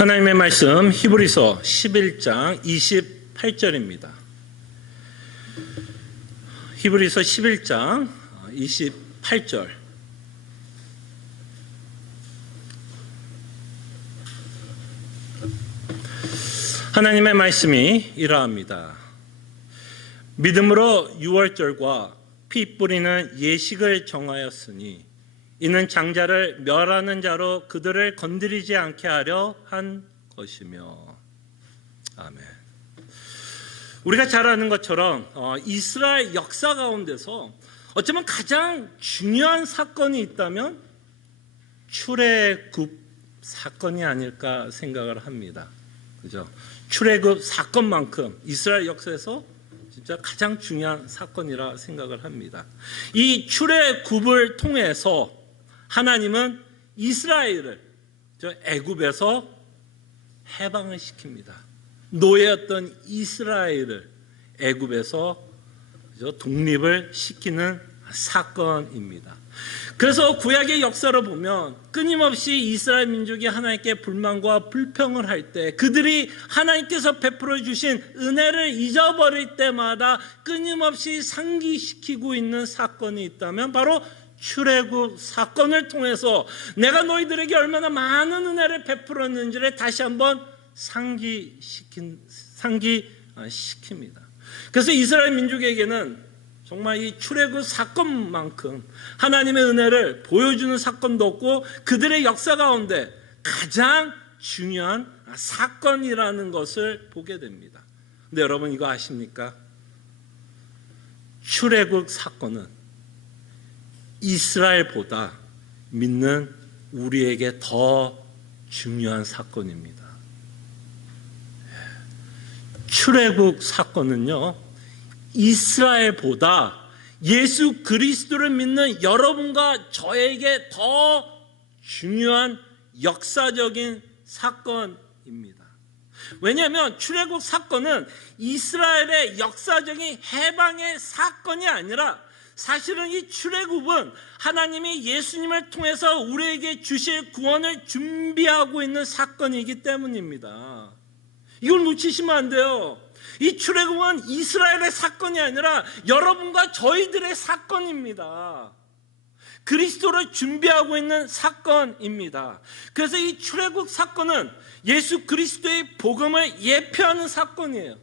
하나님의 말씀 히브리서 11장 28절입니다. 히브리서 11장 28절. 하나님의 말씀이 이러합니다. 믿음으로 유월절과 피 뿌리는 예식을 정하였으니 이는 장자를 멸하는 자로 그들을 건드리지 않게 하려 한 것이며. 아멘. 우리가 잘 아는 것처럼 이스라엘 역사 가운데서 어쩌면 가장 중요한 사건이 있다면 출애굽 사건이 아닐까 생각을 합니다. 그죠? 출애굽 사건만큼 이스라엘 역사에서 진짜 가장 중요한 사건이라 생각을 합니다. 이 출애굽을 통해서 하나님은 이스라엘을 애굽에서 해방을 시킵니다. 노예였던 이스라엘을 애굽에서 독립을 시키는 사건입니다. 그래서 구약의 역사를 보면 끊임없이 이스라엘 민족이 하나님께 불만과 불평을 할 때, 그들이 하나님께서 베풀어 주신 은혜를 잊어버릴 때마다 끊임없이 상기시키고 있는 사건이 있다면 바로 출애굽 사건을 통해서 내가 너희들에게 얼마나 많은 은혜를 베풀었는지를 다시 한번 상기시킵니다. 그래서 이스라엘 민족에게는 정말 이 출애굽 사건만큼 하나님의 은혜를 보여주는 사건도 없고 그들의 역사 가운데 가장 중요한 사건이라는 것을 보게 됩니다. 근데 여러분 이거 아십니까? 출애굽 사건은 이스라엘보다 믿는 우리에게 더 중요한 사건입니다. 출애굽 사건은요, 이스라엘보다 예수 그리스도를 믿는 여러분과 저에게 더 중요한 역사적인 사건입니다. 왜냐하면 출애굽 사건은 이스라엘의 역사적인 해방의 사건이 아니라 사실은 이 출애굽은 하나님이 예수님을 통해서 우리에게 주실 구원을 준비하고 있는 사건이기 때문입니다. 이걸 놓치시면 안 돼요. 이 출애굽은 이스라엘의 사건이 아니라 여러분과 저희들의 사건입니다. 그리스도를 준비하고 있는 사건입니다. 그래서 이 출애굽 사건은 예수 그리스도의 복음을 예표하는 사건이에요.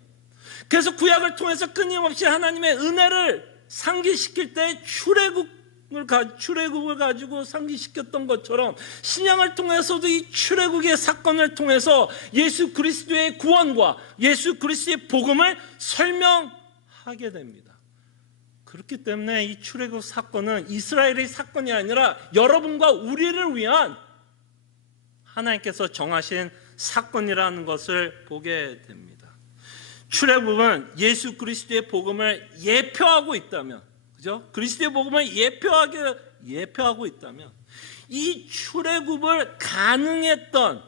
그래서 구약을 통해서 끊임없이 하나님의 은혜를 상기시킬 때 출애굽을 가지고 상기시켰던 것처럼 신약을 통해서도 이 출애굽의 사건을 통해서 예수 그리스도의 구원과 예수 그리스도의 복음을 설명하게 됩니다. 그렇기 때문에 이 출애굽 사건은 이스라엘의 사건이 아니라 여러분과 우리를 위한 하나님께서 정하신 사건이라는 것을 보게 됩니다. 출애굽은 예수 그리스도의 복음을 예표하고 있다면, 그죠? 그리스도의 복음을 예표하고 있다면, 이 출애굽을 가능했던,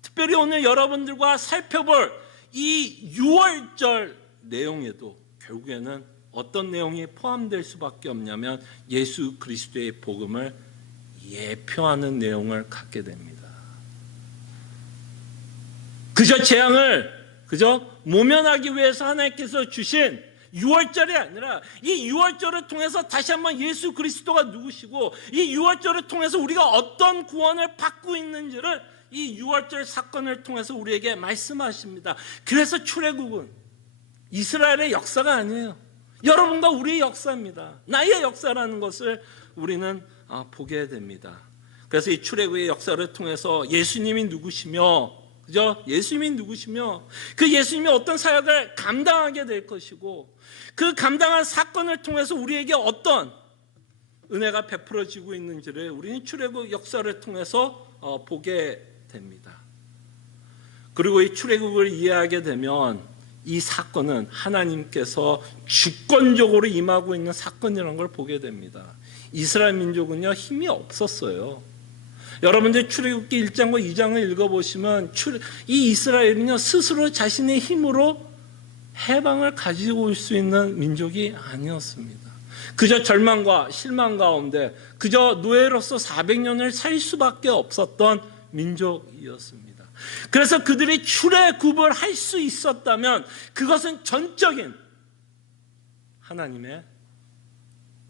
특별히 오늘 여러분들과 살펴볼 이 유월절 내용에도 결국에는 어떤 내용이 포함될 수밖에 없냐면 예수 그리스도의 복음을 예표하는 내용을 갖게 됩니다. 그저 재앙을 모면하기 위해서 하나님께서 주신 유월절이 아니라 이 유월절을 통해서 다시 한번 예수 그리스도가 누구시고 이 유월절을 통해서 우리가 어떤 구원을 받고 있는지를 이 유월절 사건을 통해서 우리에게 말씀하십니다. 그래서 출애굽은 이스라엘의 역사가 아니에요. 여러분과 우리의 역사입니다. 나의 역사라는 것을 우리는 보게 됩니다. 그래서 이 출애굽의 역사를 통해서 예수님이 누구시며, 그죠? 예수님이 누구시며 그 예수님이 어떤 사역을 감당하게 될 것이고 그 감당한 사건을 통해서 우리에게 어떤 은혜가 베풀어지고 있는지를 우리는 출애굽 역사를 통해서 보게 됩니다. 그리고 이 출애굽을 이해하게 되면 이 사건은 하나님께서 주권적으로 임하고 있는 사건이라는 걸 보게 됩니다. 이스라엘 민족은요, 힘이 없었어요. 여러분들 출애굽기 1장과 2장을 읽어보시면 이 이스라엘은요 스스로 자신의 힘으로 해방을 가지고 올 수 있는 민족이 아니었습니다. 그저 절망과 실망 가운데 그저 노예로서 400년을 살 수밖에 없었던 민족이었습니다. 그래서 그들이 출애굽을 할 수 있었다면 그것은 전적인 하나님의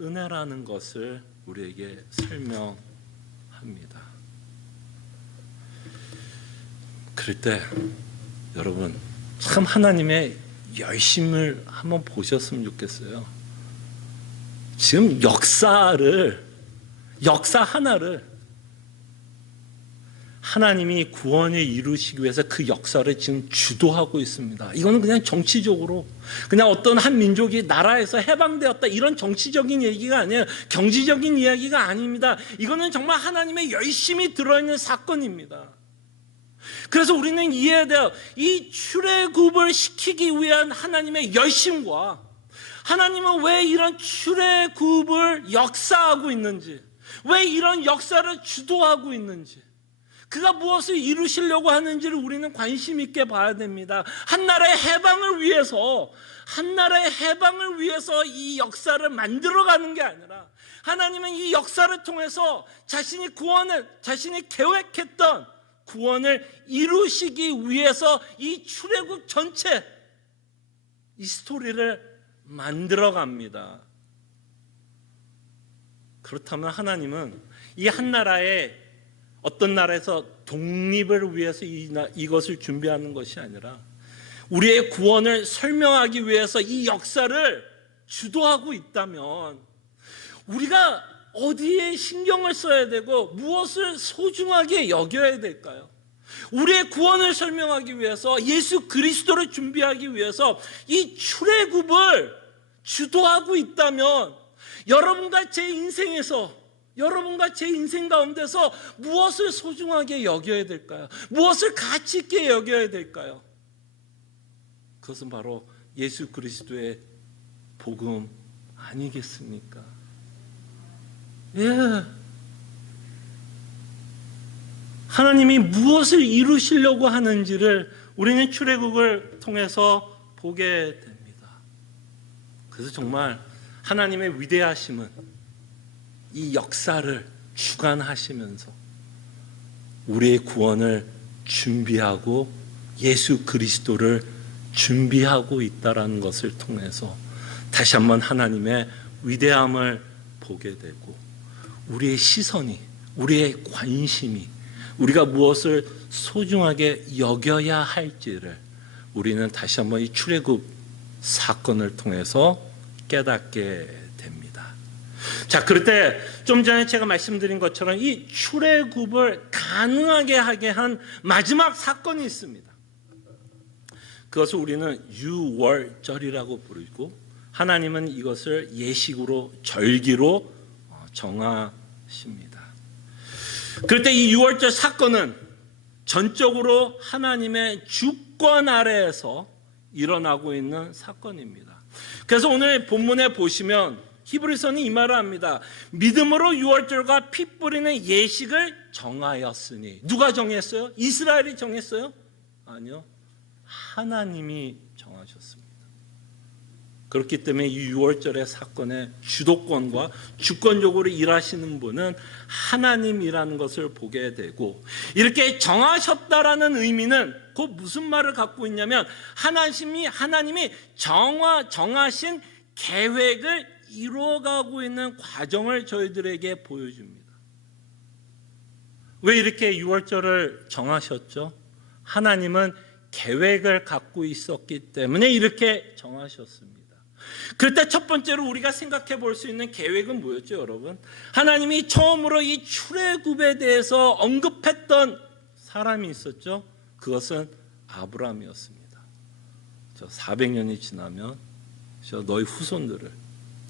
은혜라는 것을 우리에게 설명합니다. 그럴 때 여러분 참 하나님의 열심을 한번 보셨으면 좋겠어요. 지금 역사 하나를 하나님이 구원을 이루시기 위해서 그 역사를 지금 주도하고 있습니다. 이거는 그냥 정치적으로 그냥 어떤 한 민족이 나라에서 해방되었다 이런 정치적인 얘기가 아니에요. 경제적인 이야기가 아닙니다. 이거는 정말 하나님의 열심이 들어있는 사건입니다. 그래서 우리는 이해해야 돼요. 이 출애굽을 시키기 위한 하나님의 열심과 하나님은 왜 이런 출애굽을 역사하고 있는지, 왜 이런 역사를 주도하고 있는지, 그가 무엇을 이루시려고 하는지를 우리는 관심 있게 봐야 됩니다. 한 나라의 해방을 위해서 이 역사를 만들어가는 게 아니라 하나님은 이 역사를 통해서 자신이 계획했던 구원을 이루시기 위해서 이 출애굽 전체 이 스토리를 만들어갑니다. 그렇다면 하나님은 이 한 나라의 어떤 나라에서 독립을 위해서 이것을 준비하는 것이 아니라 우리의 구원을 설명하기 위해서 이 역사를 주도하고 있다면 우리가 어디에 신경을 써야 되고 무엇을 소중하게 여겨야 될까요? 우리의 구원을 설명하기 위해서 예수 그리스도를 준비하기 위해서 이 출애굽을 주도하고 있다면 여러분과 제 인생 가운데서 무엇을 소중하게 여겨야 될까요? 무엇을 가치 있게 여겨야 될까요? 그것은 바로 예수 그리스도의 복음 아니겠습니까? 예. 하나님이 무엇을 이루시려고 하는지를 우리는 출애굽을 통해서 보게 됩니다. 그래서 정말 하나님의 위대하심은 이 역사를 주관하시면서 우리의 구원을 준비하고 예수 그리스도를 준비하고 있다는 것을 통해서 다시 한번 하나님의 위대함을 보게 되고 우리의 시선이, 우리의 관심이 우리가 무엇을 소중하게 여겨야 할지를 우리는 다시 한번 이 출애굽 사건을 통해서 깨닫게 됩니다. 자, 그럴 때 좀 전에 제가 말씀드린 것처럼 이 출애굽을 가능하게 하게 한 마지막 사건이 있습니다. 그것을 우리는 유월절이라고 부르고 하나님은 이것을 예식으로 절기로 정하십니다. 그럴 때 이 유월절 사건은 전적으로 하나님의 주권 아래에서 일어나고 있는 사건입니다. 그래서 오늘 본문에 보시면 히브리서는 이 말을 합니다. 믿음으로 유월절과 피 뿌리는 예식을 정하였으니. 누가 정했어요? 이스라엘이 정했어요? 아니요. 하나님이 정하셨습니다. 그렇기 때문에 이 유월절의 사건의 주도권과 주권적으로 일하시는 분은 하나님이라는 것을 보게 되고, 이렇게 정하셨다라는 의미는 곧 무슨 말을 갖고 있냐면 하나님이 정하신 계획을 이루어가고 있는 과정을 저희들에게 보여줍니다. 왜 이렇게 유월절을 정하셨죠? 하나님은 계획을 갖고 있었기 때문에 이렇게 정하셨습니다. 그럴 때 첫 번째로 우리가 생각해 볼 수 있는 계획은 뭐였죠, 여러분? 하나님이 처음으로 이 출애굽에 대해서 언급했던 사람이 있었죠. 그것은 아브라함이었습니다. 400년이 지나면 너희 후손들을,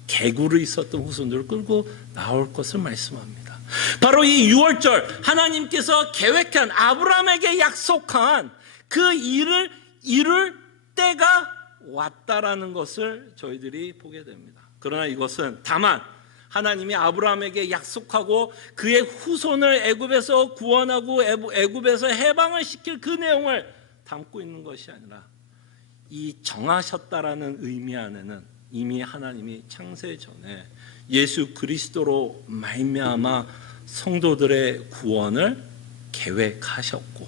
개구리 있었던 후손들을 끌고 나올 것을 말씀합니다. 바로 이 유월절, 하나님께서 계획한, 아브라함에게 약속한 그 일을 이룰 때가 왔다라는 것을 저희들이 보게 됩니다. 그러나 이것은 다만 하나님이 아브라함에게 약속하고 그의 후손을 애굽에서 구원하고 애굽에서 해방을 시킬 그 내용을 담고 있는 것이 아니라, 이 정하셨다라는 의미 안에는 이미 하나님이 창세 전에 예수 그리스도로 말미암아 성도들의 구원을 계획하셨고,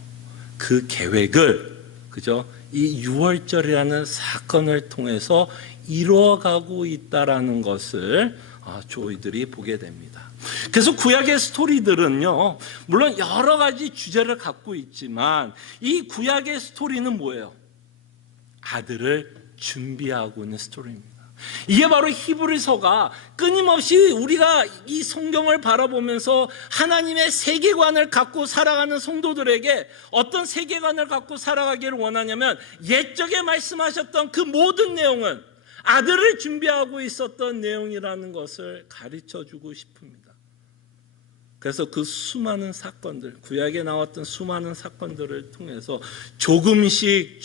그 계획을 그죠? 이 유월절이라는 사건을 통해서 이루어가고 있다라는 것을 저희들이 보게 됩니다. 그래서 구약의 스토리들은요, 물론 여러 가지 주제를 갖고 있지만 이 구약의 스토리는 뭐예요? 아들을 준비하고 있는 스토리입니다. 이게 바로 히브리서가 끊임없이 우리가 이 성경을 바라보면서 하나님의 세계관을 갖고 살아가는 성도들에게 어떤 세계관을 갖고 살아가기를 원하냐면, 옛적에 말씀하셨던 그 모든 내용은 아들을 준비하고 있었던 내용이라는 것을 가르쳐주고 싶습니다. 그래서 그 수많은 사건들, 구약에 나왔던 수많은 사건들을 통해서 조금씩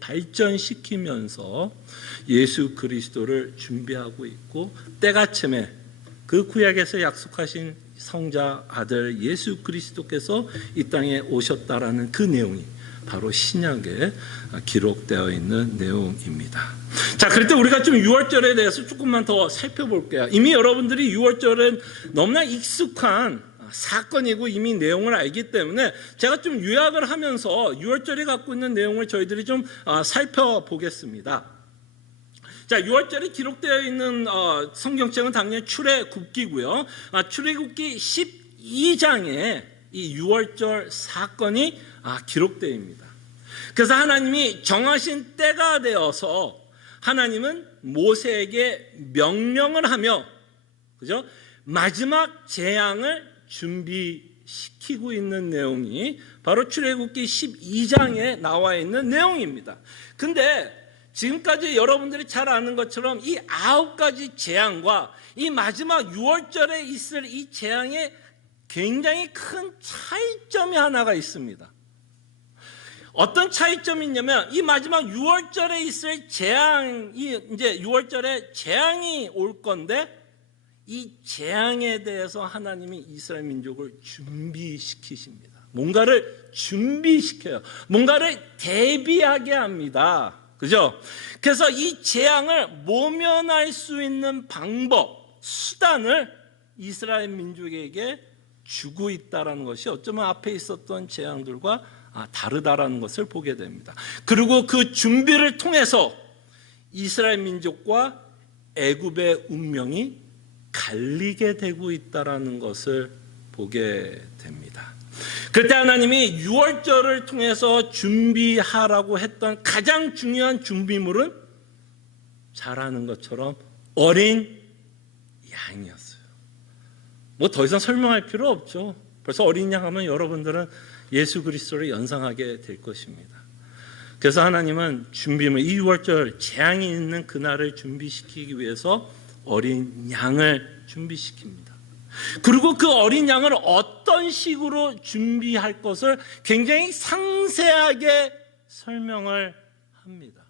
발전시키면서 예수 그리스도를 준비하고 있고, 때가침에 그 구약에서 약속하신 성자 아들 예수 그리스도께서 이 땅에 오셨다라는 그 내용이 바로 신약에 기록되어 있는 내용입니다. 자, 그럴 때 우리가 좀 유월절에 대해서 조금만 더 살펴볼게요. 이미 여러분들이 유월절은 너무나 익숙한 사건이고 이미 내용을 알기 때문에 제가 좀 요약을 하면서 유월절이 갖고 있는 내용을 저희들이 좀 살펴보겠습니다. 자, 유월절이 기록되어 있는 성경책은 당연히 출애굽기고요. 출애굽기 12장에 이 유월절 사건이 기록되어 있습니다. 그래서 하나님이 정하신 때가 되어서 하나님은 모세에게 명령을 하며, 그죠? 마지막 재앙을 준비시키고 있는 내용이 바로 출애굽기 12장에 나와 있는 내용입니다. 근데 지금까지 여러분들이 잘 아는 것처럼 이 9가지 재앙과 이 마지막 유월절에 있을 이 재앙에 굉장히 큰 차이점이 하나가 있습니다. 어떤 차이점이 있냐면, 이 마지막 유월절에 있을 재앙이, 이제 유월절에 재앙이 올 건데, 이 재앙에 대해서 하나님이 이스라엘 민족을 준비시키십니다. 뭔가를 준비시켜요. 뭔가를 대비하게 합니다. 그죠? 그래서 이 재앙을 모면할 수 있는 방법, 수단을 이스라엘 민족에게 주고 있다는 것이 어쩌면 앞에 있었던 재앙들과 다르다라는 것을 보게 됩니다. 그리고 그 준비를 통해서 이스라엘 민족과 애굽의 운명이 갈리게 되고 있다라는 것을 보게 됩니다. 그때 하나님이 유월절을 통해서 준비하라고 했던 가장 중요한 준비물은 잘 아는 것처럼 어린 양이었어요. 뭐 더 이상 설명할 필요 없죠. 벌써 어린 양 하면 여러분들은 예수 그리스도를 연상하게 될 것입니다. 그래서 하나님은 준비물, 이 유월절 재앙이 있는 그날을 준비시키기 위해서 어린 양을 준비시킵니다. 그리고 그 어린 양을 어떤 식으로 준비할 것을 굉장히 상세하게 설명을 합니다.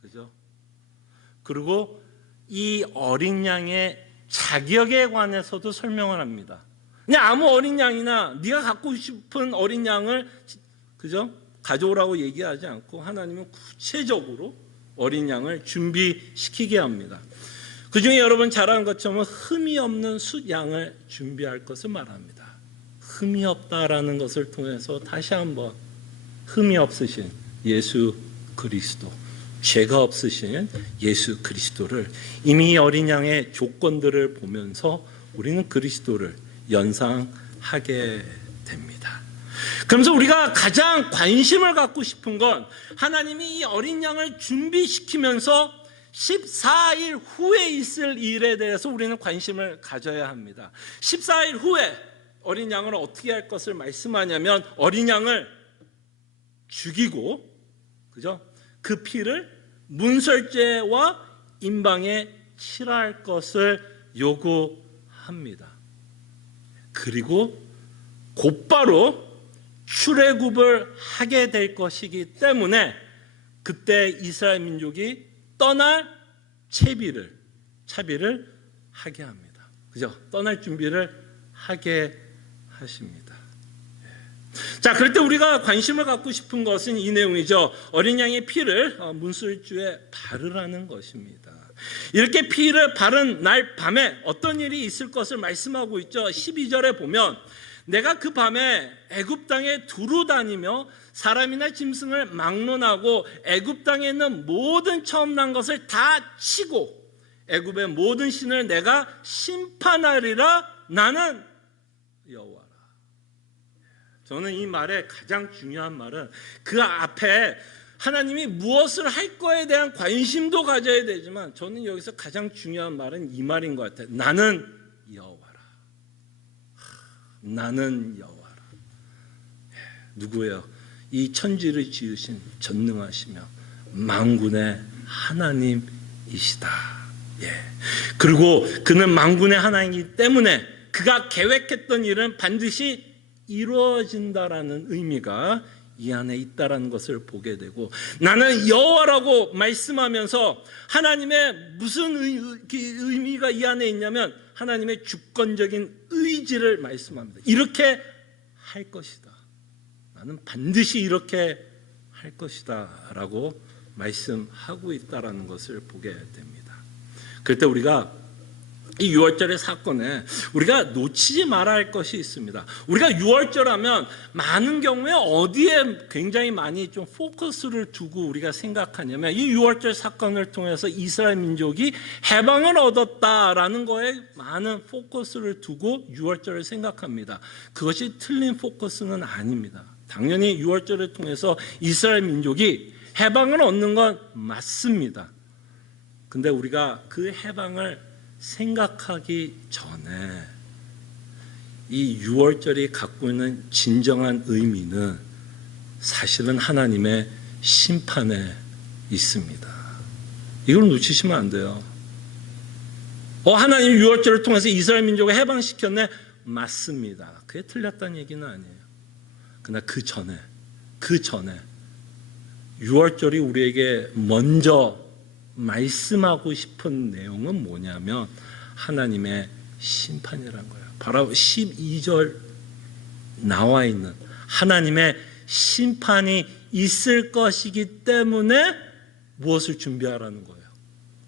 그죠? 그리고 이 어린 양의 자격에 관해서도 설명을 합니다. 그냥 아무 어린 양이나 네가 갖고 싶은 어린 양을, 그죠? 가져오라고 얘기하지 않고 하나님은 구체적으로 어린 양을 준비시키게 합니다. 그 중에 여러분 잘 아는 것처럼 흠이 없는 숫양을 준비할 것을 말합니다. 흠이 없다라는 것을 통해서 다시 한번 흠이 없으신 예수 그리스도, 죄가 없으신 예수 그리스도를, 이미 어린 양의 조건들을 보면서 우리는 그리스도를 연상하게 됩니다. 그러면서 우리가 가장 관심을 갖고 싶은 건 하나님이 이 어린 양을 준비시키면서 14일 후에 있을 일에 대해서 우리는 관심을 가져야 합니다. 14일 후에 어린 양을 어떻게 할 것을 말씀하냐면, 어린 양을 죽이고, 그죠? 그 피를 문설제와 임방에 칠할 것을 요구합니다. 그리고 곧바로 출애굽을 하게 될 것이기 때문에 그때 이스라엘 민족이 떠날 차비를 하게 합니다. 그죠? 떠날 준비를 하게 하십니다. 자, 그럴 때 우리가 관심을 갖고 싶은 것은 이 내용이죠. 어린 양의 피를 문설주에 바르라는 것입니다. 이렇게 피를 바른 날 밤에 어떤 일이 있을 것을 말씀하고 있죠. 12절에 보면 내가 그 밤에 애굽 땅에 두루 다니며 사람이나 짐승을 막론하고 애굽 땅에 있는 모든 처음 난 것을 다 치고 애굽의 모든 신을 내가 심판하리라. 나는 여호와라. 저는 이 말의 가장 중요한 말은 그 앞에 하나님이 무엇을 할 거에 대한 관심도 가져야 되지만 저는 여기서 가장 중요한 말은 이 말인 것 같아요. 나는 여호와라. 나는 여호와라. 누구예요? 이 천지를 지으신 전능하시며 만군의 하나님이시다. 그리고 그는 만군의 하나님이기 때문에 그가 계획했던 일은 반드시 이루어진다라는 의미가 이 안에 있다라는 것을 보게 되고, 나는 여호와라고 말씀하면서 하나님의 무슨 의미가 이 안에 있냐면 하나님의 주권적인 의지를 말씀합니다. 이렇게 할 것이다. 나는 반드시 이렇게 할 것이다 라고 말씀하고 있다라는 것을 보게 됩니다. 그럴 때 우리가 이 유월절의 사건에 우리가 놓치지 말아야 할 것이 있습니다. 우리가 유월절하면 많은 경우에 어디에 굉장히 많이 좀 포커스를 두고 우리가 생각하냐면 이 유월절 사건을 통해서 이스라엘 민족이 해방을 얻었다라는 거에 많은 포커스를 두고 유월절을 생각합니다. 그것이 틀린 포커스는 아닙니다. 당연히 유월절을 통해서 이스라엘 민족이 해방을 얻는 건 맞습니다. 근데 우리가 그 해방을 생각하기 전에 이 유월절이 갖고 있는 진정한 의미는 사실은 하나님의 심판에 있습니다. 이걸 놓치시면 안 돼요. 하나님 유월절을 통해서 이스라엘 민족을 해방시켰네? 맞습니다. 그게 틀렸다는 얘기는 아니에요. 그러나 그 전에 유월절이 우리에게 먼저 말씀하고 싶은 내용은 뭐냐면 하나님의 심판이라는 거예요. 바로 12절 나와 있는 하나님의 심판이 있을 것이기 때문에 무엇을 준비하라는 거예요?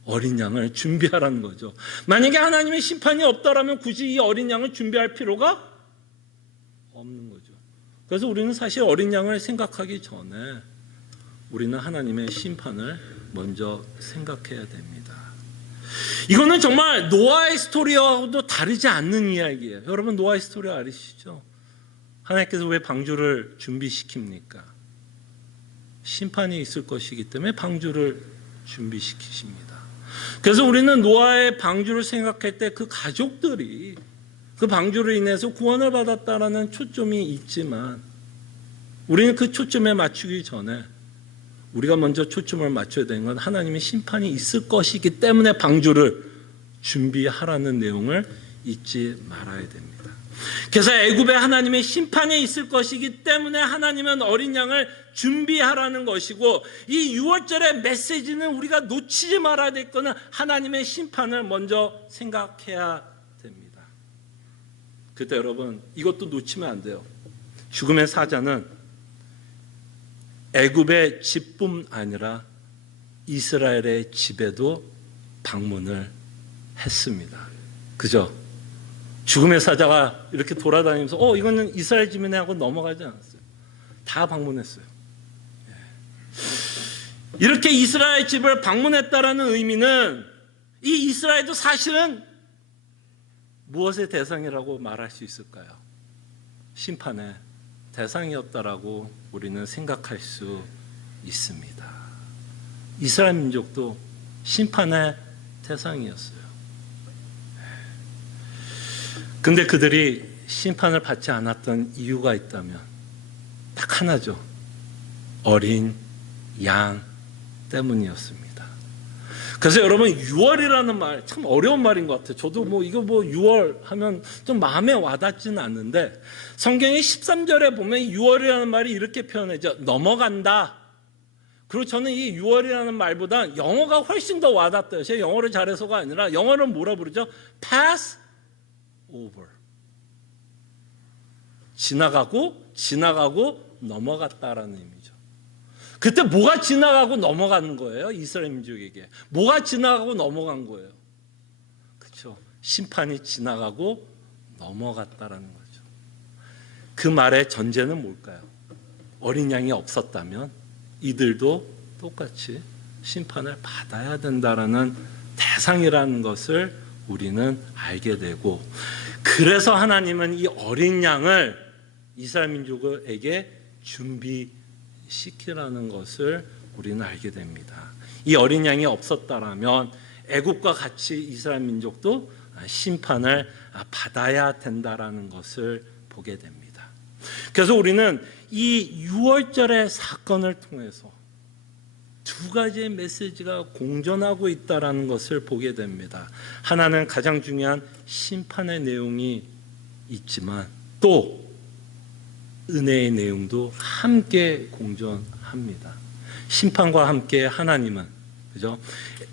어린 양을 준비하라는 거죠. 만약에 하나님의 심판이 없다라면 굳이 이 어린 양을 준비할 필요가 없는 거죠. 그래서 우리는 사실 어린 양을 생각하기 전에 우리는 하나님의 심판을 먼저 생각해야 됩니다. 이거는 정말 노아의 스토리와도 다르지 않는 이야기예요. 여러분 노아의 스토리 아시죠? 하나님께서 왜 방주를 준비시킵니까? 심판이 있을 것이기 때문에 방주를 준비시키십니다. 그래서 우리는 노아의 방주를 생각할 때 그 가족들이 그 방주로 인해서 구원을 받았다라는 초점이 있지만 우리는 그 초점에 맞추기 전에 우리가 먼저 초점을 맞춰야 되는 건 하나님의 심판이 있을 것이기 때문에 방주를 준비하라는 내용을 잊지 말아야 됩니다. 그래서 애굽에 하나님의 심판이 있을 것이기 때문에 하나님은 어린 양을 준비하라는 것이고, 이 유월절의 메시지는 우리가 놓치지 말아야 될 것은 하나님의 심판을 먼저 생각해야 됩니다. 그때 여러분 이것도 놓치면 안 돼요. 죽음의 사자는 애굽의 집뿐 아니라 이스라엘의 집에도 방문을 했습니다. 그죠? 죽음의 사자가 이렇게 돌아다니면서 이거는 이스라엘 집이네 하고 넘어가지 않았어요. 다 방문했어요. 이렇게 이스라엘 집을 방문했다라는 의미는 이 이스라엘도 사실은 무엇의 대상이라고 말할 수 있을까요? 심판의 대상이었다라고 우리는 생각할 수 있습니다. 이스라엘 민족도 심판의 대상이었어요. 근데 그들이 심판을 받지 않았던 이유가 있다면 딱 하나죠. 어린 양 때문이었습니다. 그래서 여러분 유월이라는 말 참 어려운 말인 것 같아요. 저도 이거 유월 하면 좀 마음에 와닿지는 않는데 성경의 13절에 보면 유월이라는 말이 이렇게 표현하죠. 넘어간다. 그리고 저는 이 유월이라는 말보다 영어가 훨씬 더 와닿대요. 제가 영어를 잘해서가 아니라 영어를 뭐라 부르죠? pass over. 지나가고 넘어갔다라는 의미죠. 그때 뭐가 지나가고 넘어가는 거예요? 이스라엘 민족에게 뭐가 지나가고 넘어간 거예요? 그렇죠. 심판이 지나가고 넘어갔다라는 거죠. 그 말의 전제는 뭘까요? 어린 양이 없었다면 이들도 똑같이 심판을 받아야 된다라는 대상이라는 것을 우리는 알게 되고, 그래서 하나님은 이 어린 양을 이스라엘 민족에게 준비시키라는 것을 우리는 알게 됩니다. 이 어린 양이 없었다라면 애국과 같이 이스라엘 민족도 심판을 받아야 된다라는 것을 보게 됩니다. 그래서 우리는 이 유월절의 사건을 통해서 두 가지의 메시지가 공존하고 있다는 것을 보게 됩니다. 하나는 가장 중요한 심판의 내용이 있지만 또 은혜의 내용도 함께 공존합니다. 심판과 함께 하나님은, 그죠?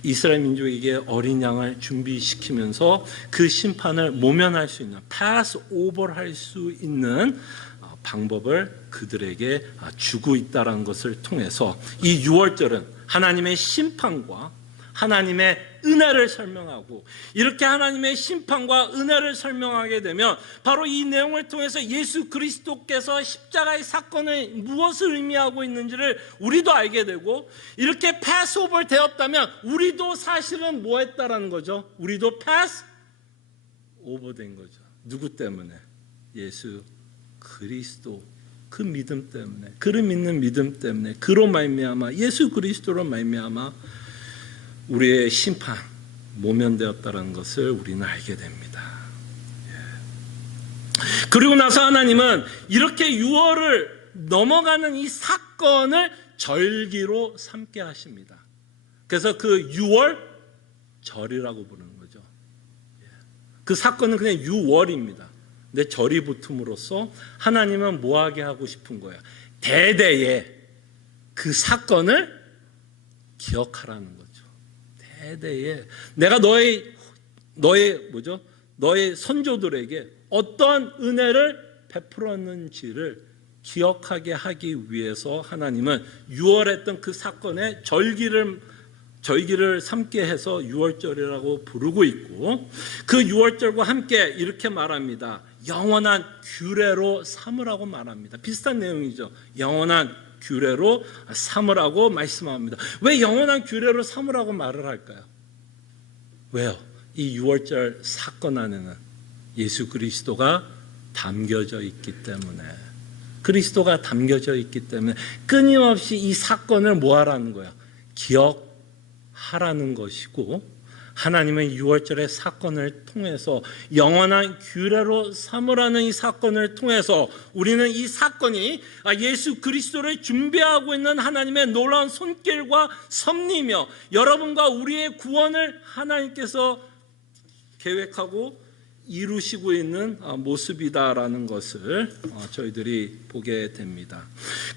이스라엘 민족에게 어린 양을 준비시키면서 그 심판을 모면할 수 있는, 패스 오버할 수 있는 방법을 그들에게 주고 있다는 것을 통해서 이 유월절은 하나님의 심판과 하나님의 은혜를 설명하고, 이렇게 하나님의 심판과 은혜를 설명하게 되면 바로 이 내용을 통해서 예수 그리스도께서 십자가의 사건을 무엇을 의미하고 있는지를 우리도 알게 되고, 이렇게 패스오버 되었다면 우리도 사실은 뭐 했다라는 거죠? 우리도 패스오버 된 거죠. 누구 때문에? 예수 그리스도, 그 믿음 때문에, 그를 믿는 믿음 때문에, 그로 말미암아, 예수 그리스도로 말미암아 우리의 심판 모면되었다는 것을 우리는 알게 됩니다. 그리고 나서 하나님은 이렇게 유월을 넘어가는 이 사건을 절기로 삼게 하십니다. 그래서 그 유월절이라고 부르는 거죠. 그 사건은 그냥 유월입니다. 근데 절이 붙음으로써 하나님은 뭐하게 하고 싶은 거예요? 대대에 그 사건을 기억하라는 거죠. 대대에 내가 너의 선조들에게 어떤 은혜를 베풀었는지를 기억하게 하기 위해서 하나님은 유월했던 그 사건의 절기를 삼게 해서 유월절이라고 부르고 있고, 그 유월절과 함께 이렇게 말합니다. 영원한 규례로 삼으라고 말합니다. 비슷한 내용이죠. 영원한 규례로 삼으라고 말씀합니다. 왜 영원한 규례로 삼으라고 말을 할까요? 왜요? 이 유월절 사건 안에는 예수 그리스도가 담겨져 있기 때문에, 그리스도가 담겨져 있기 때문에 끊임없이 이 사건을 뭐하라는 거야? 기억하라는 것이고, 하나님은 유월절의 사건을 통해서 영원한 규례로 삼으라는 이 사건을 통해서 우리는 이 사건이 예수 그리스도를 준비하고 있는 하나님의 놀라운 손길과 섭리며 여러분과 우리의 구원을 하나님께서 계획하고 이루시고 있는 모습이다라는 것을 저희들이 보게 됩니다.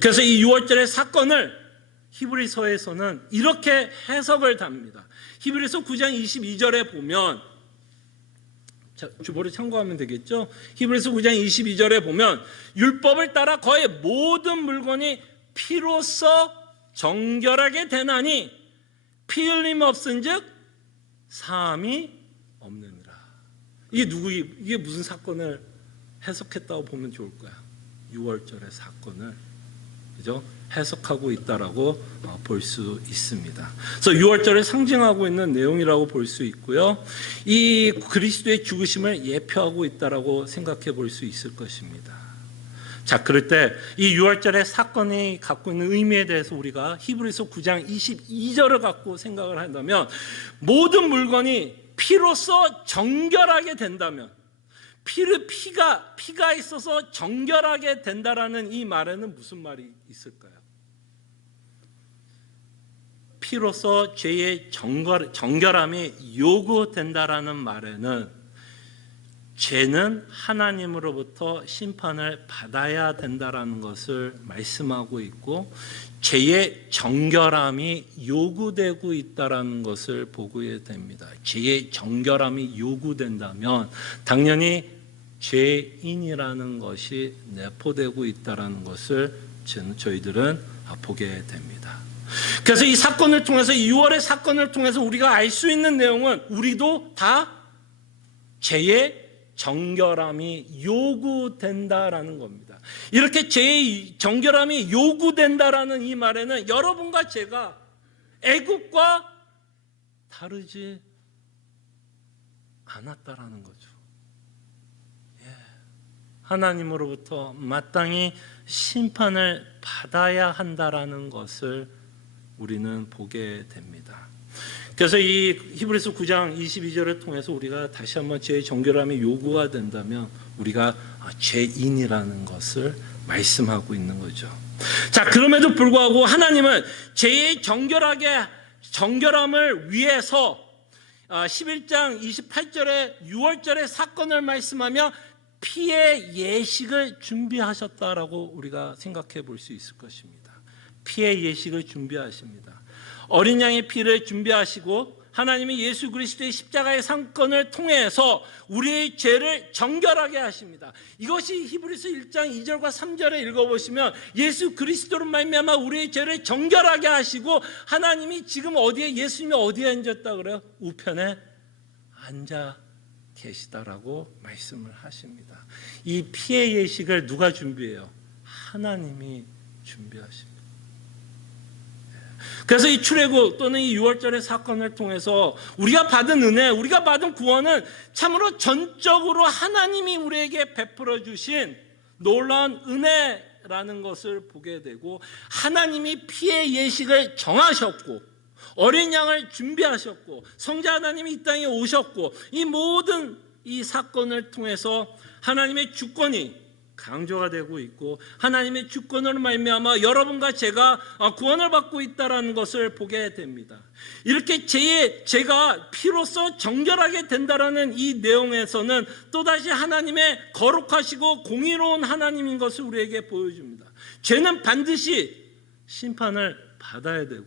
그래서 이 유월절의 사건을 히브리서에서는 이렇게 해석을 합니다. 히브리서 9장 22절에 보면, 주보를 참고하면 되겠죠? 히브리서 9장 22절에 보면 율법을 따라 거의 모든 물건이 피로써 정결하게 되나니 피 흘림 없은즉 사함이 없느니라. 이게 무슨 사건을 해석했다고 보면 좋을까요? 유월절의 사건을, 그죠? 해석하고 있다라고 볼 수 있습니다. 그래서 유월절을 상징하고 있는 내용이라고 볼 수 있고요. 이 그리스도의 죽으심을 예표하고 있다라고 생각해 볼 수 있을 것입니다. 자, 그럴 때 이 유월절의 사건이 갖고 있는 의미에 대해서 우리가 히브리서 9장 22절을 갖고 생각을 한다면, 모든 물건이 피로써 정결하게 된다면, 피가 있어서 정결하게 된다라는 이 말에는 무슨 말이 있을까요? 피로써 죄의 정결함이 요구된다라는 말에는 죄는 하나님으로부터 심판을 받아야 된다라는 것을 말씀하고 있고, 죄의 정결함이 요구되고 있다라는 것을 보게 됩니다. 죄의 정결함이 요구된다면 당연히 죄인이라는 것이 내포되고 있다라는 것을 저희들은 보게 됩니다. 그래서 이 사건을 통해서, 6월의 사건을 통해서 우리가 알 수 있는 내용은 우리도 다 죄의 정결함이 요구된다라는 겁니다. 이렇게 죄의 정결함이 요구된다라는 이 말에는 여러분과 제가 애국과 다르지 않았다라는 거죠. 하나님으로부터 마땅히 심판을 받아야 한다라는 것을 우리는 보게 됩니다. 그래서 이 히브리서 9장 22절을 통해서 우리가 다시 한번 죄의 정결함이 요구가 된다면 우리가 죄인이라는 것을 말씀하고 있는 거죠. 자, 그럼에도 불구하고 하나님은 죄의 정결함을 위해서 11장 28절에 6월절의 사건을 말씀하며 피의 예식을 준비하셨다라고 우리가 생각해 볼 수 있을 것입니다. 피의 예식을 준비하십니다. 어린 양의 피를 준비하시고 하나님이 예수 그리스도의 십자가의 사건을 통해서 우리의 죄를 정결하게 하십니다. 이것이 히브리서 1장 2절과 3절에 읽어보시면 예수 그리스도로 말미암아 우리의 죄를 정결하게 하시고 하나님이 지금 어디에, 예수님이 어디에 앉았다 그래요? 우편에 앉아 계시다라고 말씀을 하십니다. 이 피의 예식을 누가 준비해요? 하나님이 준비하십니다. 그래서 이 출애굽 또는 이 6월절의 사건을 통해서 우리가 받은 은혜, 우리가 받은 구원은 참으로 전적으로 하나님이 우리에게 베풀어 주신 놀라운 은혜라는 것을 보게 되고, 하나님이 피의 예식을 정하셨고 어린 양을 준비하셨고 성자 하나님이 이 땅에 오셨고, 이 모든 이 사건을 통해서 하나님의 주권이 강조가 되고 있고 하나님의 주권으로 말미암아 여러분과 제가 구원을 받고 있다는 것을 보게 됩니다. 이렇게 죄가 피로써 정결하게 된다는 이 내용에서는 또다시 하나님의 거룩하시고 공의로운 하나님인 것을 우리에게 보여줍니다. 죄는 반드시 심판을 받아야 되고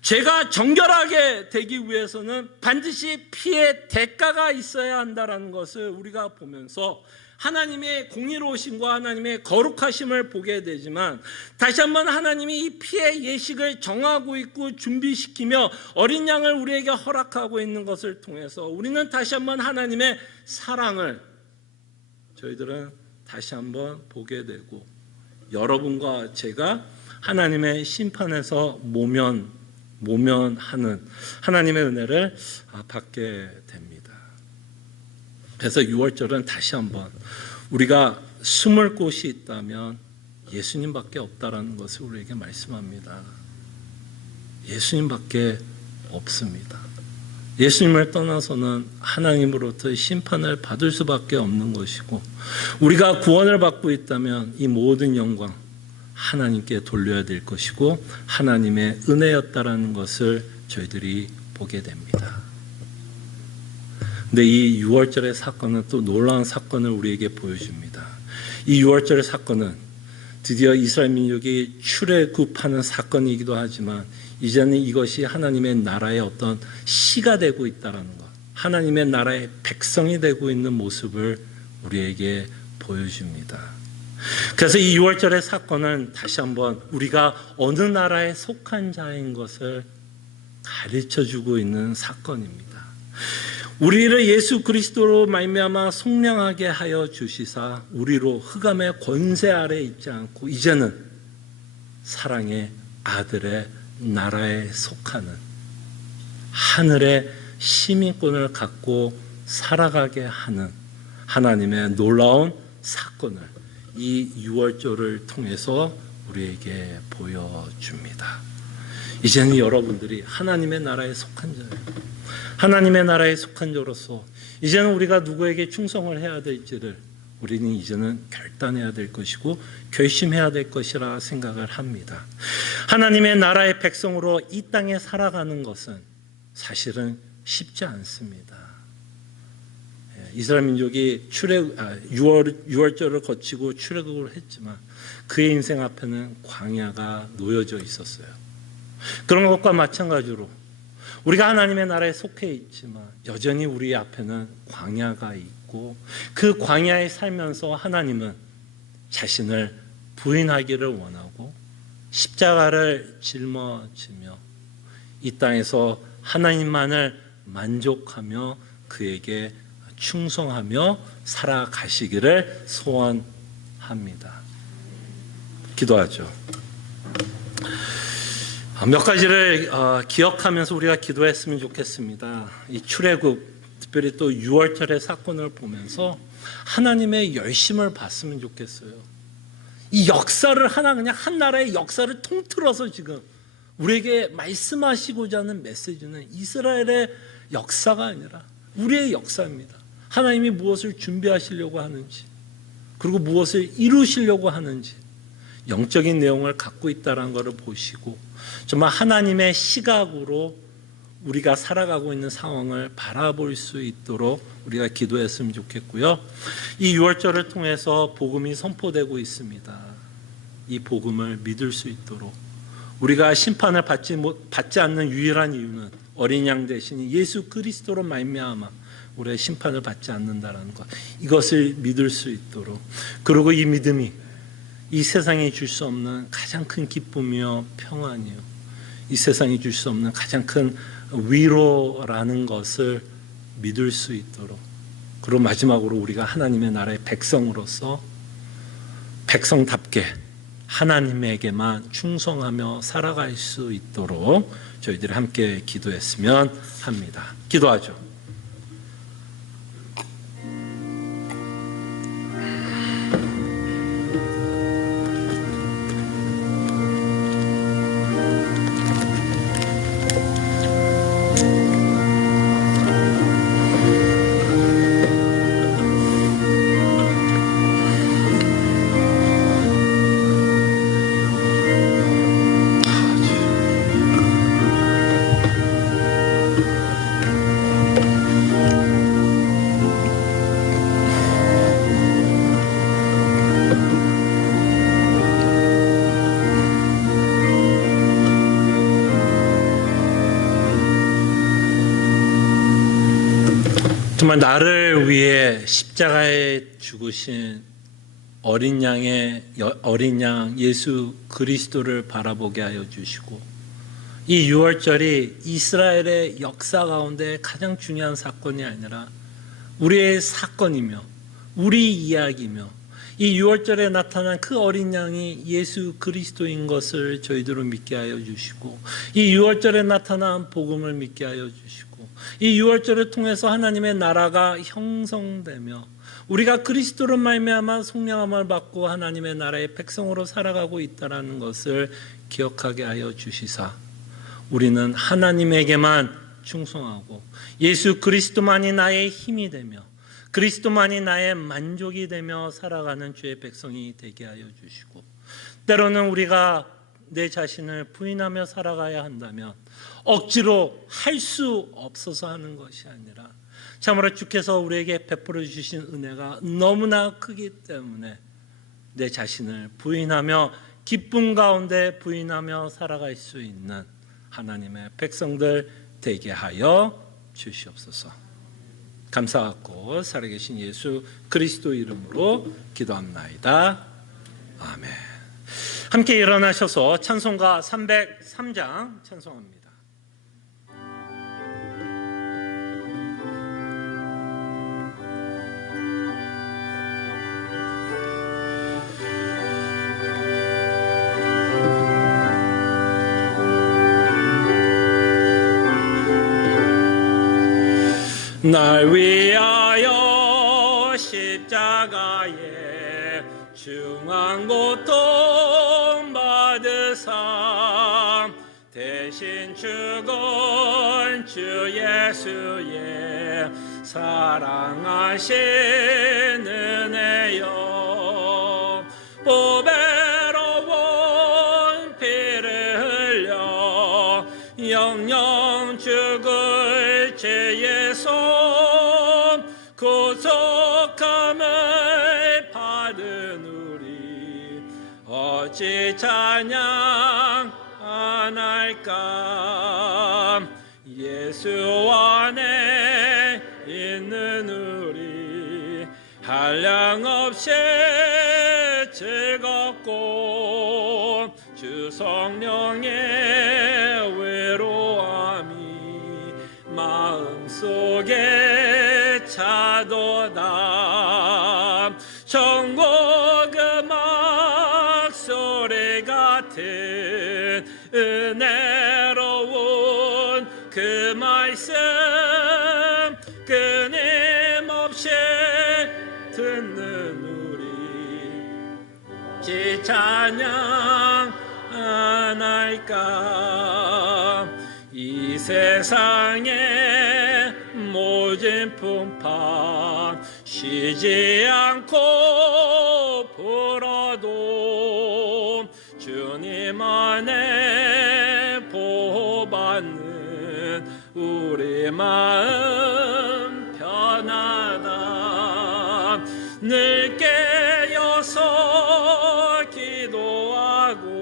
죄가 정결하게 되기 위해서는 반드시 피의 대가가 있어야 한다는 것을 우리가 보면서 하나님의 공의로우심과 하나님의 거룩하심을 보게 되지만, 다시 한번 하나님이 이 피의 예식을 정하고 있고 준비시키며 어린 양을 우리에게 허락하고 있는 것을 통해서 우리는 다시 한번 하나님의 사랑을 저희들은 다시 한번 보게 되고, 여러분과 제가 하나님의 심판에서 모면하는 하나님의 은혜를 받게 됩니다. 그래서 6월절은 다시 한번 우리가 숨을 곳이 있다면 예수님밖에 없다라는 것을 우리에게 말씀합니다. 예수님밖에 없습니다. 예수님을 떠나서는 하나님으로부터 심판을 받을 수밖에 없는 것이고, 우리가 구원을 받고 있다면 이 모든 영광 하나님께 돌려야 될 것이고 하나님의 은혜였다라는 것을 저희들이 보게 됩니다. 근데 이 6월절의 사건은 또 놀라운 사건을 우리에게 보여줍니다. 이 6월절의 사건은 드디어 이스라엘 민족이 출애굽하는 사건이기도 하지만 이제는 이것이 하나님의 나라의 어떤 시가 되고 있다는 것, 하나님의 나라의 백성이 되고 있는 모습을 우리에게 보여줍니다. 그래서 이 6월절의 사건은 다시 한번 우리가 어느 나라에 속한 자인 것을 가르쳐주고 있는 사건입니다. 우리를 예수 그리스도로 말미암아 속량하게 하여 주시사 우리로 흑암의 권세 아래 있지 않고 이제는 사랑의 아들의 나라에 속하는 하늘의 시민권을 갖고 살아가게 하는 하나님의 놀라운 사건을 이 6월절을 통해서 우리에게 보여줍니다. 이제는 여러분들이 하나님의 나라에 속한 자예요. 하나님의 나라에 속한 자로서 이제는 우리가 누구에게 충성을 해야 될지를 우리는 이제는 결단해야 될 것이고 결심해야 될 것이라 생각을 합니다. 하나님의 나라의 백성으로 이 땅에 살아가는 것은 사실은 쉽지 않습니다. 이스라엘 민족이 6월절을 거치고 출애굽을 했지만 그의 인생 앞에는 광야가 놓여져 있었어요. 그런 것과 마찬가지로 우리가 하나님의 나라에 속해 있지만 여전히 우리 앞에는 광야가 있고 그 광야에 살면서 하나님은 자신을 부인하기를 원하고 십자가를 짊어지며 이 땅에서 하나님만을 만족하며 그에게 충성하며 살아가시기를 소원합니다. 기도하죠. 몇 가지를 기억하면서 우리가 기도했으면 좋겠습니다. 이 출애굽, 특별히 또 6월절의 사건을 보면서 하나님의 열심을 봤으면 좋겠어요. 이 역사를 그냥 한 나라의 역사를 통틀어서 지금 우리에게 말씀하시고자 하는 메시지는 이스라엘의 역사가 아니라 우리의 역사입니다. 하나님이 무엇을 준비하시려고 하는지, 그리고 무엇을 이루시려고 하는지 영적인 내용을 갖고 있다는 것을 보시고 정말 하나님의 시각으로 우리가 살아가고 있는 상황을 바라볼 수 있도록 우리가 기도했으면 좋겠고요. 이 6월절을 통해서 복음이 선포되고 있습니다. 이 복음을 믿을 수 있도록 우리가 심판을 받지 않는 유일한 이유는 어린 양 대신 예수 그리스도로 말미암아 우리의 심판을 받지 않는다는 것, 이것을 믿을 수 있도록, 그리고 이 믿음이 이 세상이 줄 수 없는 가장 큰 기쁨이요 평안이요, 이 세상이 줄 수 없는 가장 큰 위로라는 것을 믿을 수 있도록, 그리고 마지막으로 우리가 하나님의 나라의 백성으로서 백성답게 하나님에게만 충성하며 살아갈 수 있도록 저희들이 함께 기도했으면 합니다. 기도하죠. 정말 나를 위해 십자가에 죽으신 어린 양 예수 그리스도를 바라보게 하여 주시고, 이 6월절이 이스라엘의 역사 가운데 가장 중요한 사건이 아니라 우리의 사건이며 우리 이야기며, 이 6월절에 나타난 그 어린 양이 예수 그리스도인 것을 저희들은 믿게 하여 주시고, 이 6월절에 나타난 복음을 믿게 하여 주시고, 이 6월절을 통해서 하나님의 나라가 형성되며 우리가 그리스도로 말미암아 속량함을 받고 하나님의 나라의 백성으로 살아가고 있다는 것을 기억하게 하여 주시사, 우리는 하나님에게만 충성하고 예수 그리스도만이 나의 힘이 되며 그리스도만이 나의 만족이 되며 살아가는 주의 백성이 되게 하여 주시고, 때로는 우리가 내 자신을 부인하며 살아가야 한다면 억지로 할 수 없어서 하는 것이 아니라 참으로 주께서 우리에게 베풀어 주신 은혜가 너무나 크기 때문에 내 자신을 부인하며 기쁨 가운데 부인하며 살아갈 수 있는 하나님의 백성들 되게 하여 주시옵소서. 감사하고 살아계신 예수 그리스도 이름으로 기도합나이다. 아멘. 함께 일어나셔서 찬송가 303장 찬송합니다. 날 위하여 십자가에 중한 고통 받으사 대신 죽은 주 예수의 사랑하신 은혜여, 보배로운 피를 흘려 영영 죽을 죄의 손 구속함을 받은 우리 어찌 찬양 안 할까. 예수 안에 있는 우리 한량없이 즐겁고 주 성령의 외로움이 마음속에 차도다. 천국 음악 소리 같은 은혜로운 그 말씀 끊임없이 듣는 우리 찬양 안 할까. 이 세상의 모진 풍파 쉬지 않고 불어도 주님 안에 보호받는 우리 마음 편하다. 늘 깨어서 기도하고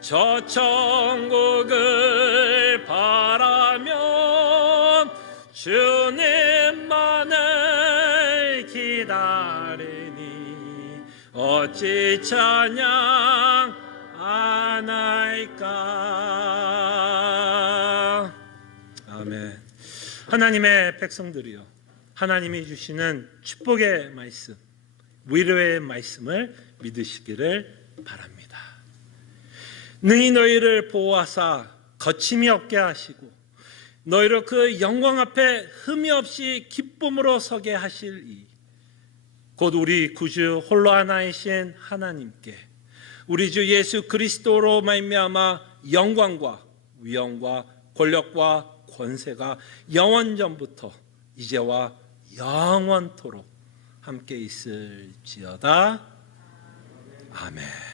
저 천국을 바라며 주님만을 기다리니 어찌 찬양 안 할까. 아멘. 하나님의 백성들이여, 하나님이 주시는 축복의 말씀, 위로의 말씀을 믿으시기를 바랍니다. 능히 너희를 보호하사 거침이 없게 하시고 너희를 그 영광 앞에 흠이 없이 기쁨으로 서게 하실 이 곧 우리 구주 홀로 하나이신 하나님께 우리 주 예수 그리스도로 말미암아 영광과 위엄과 권력과 권세가 영원전부터 이제와 영원토록 함께 있을지어다. 아멘.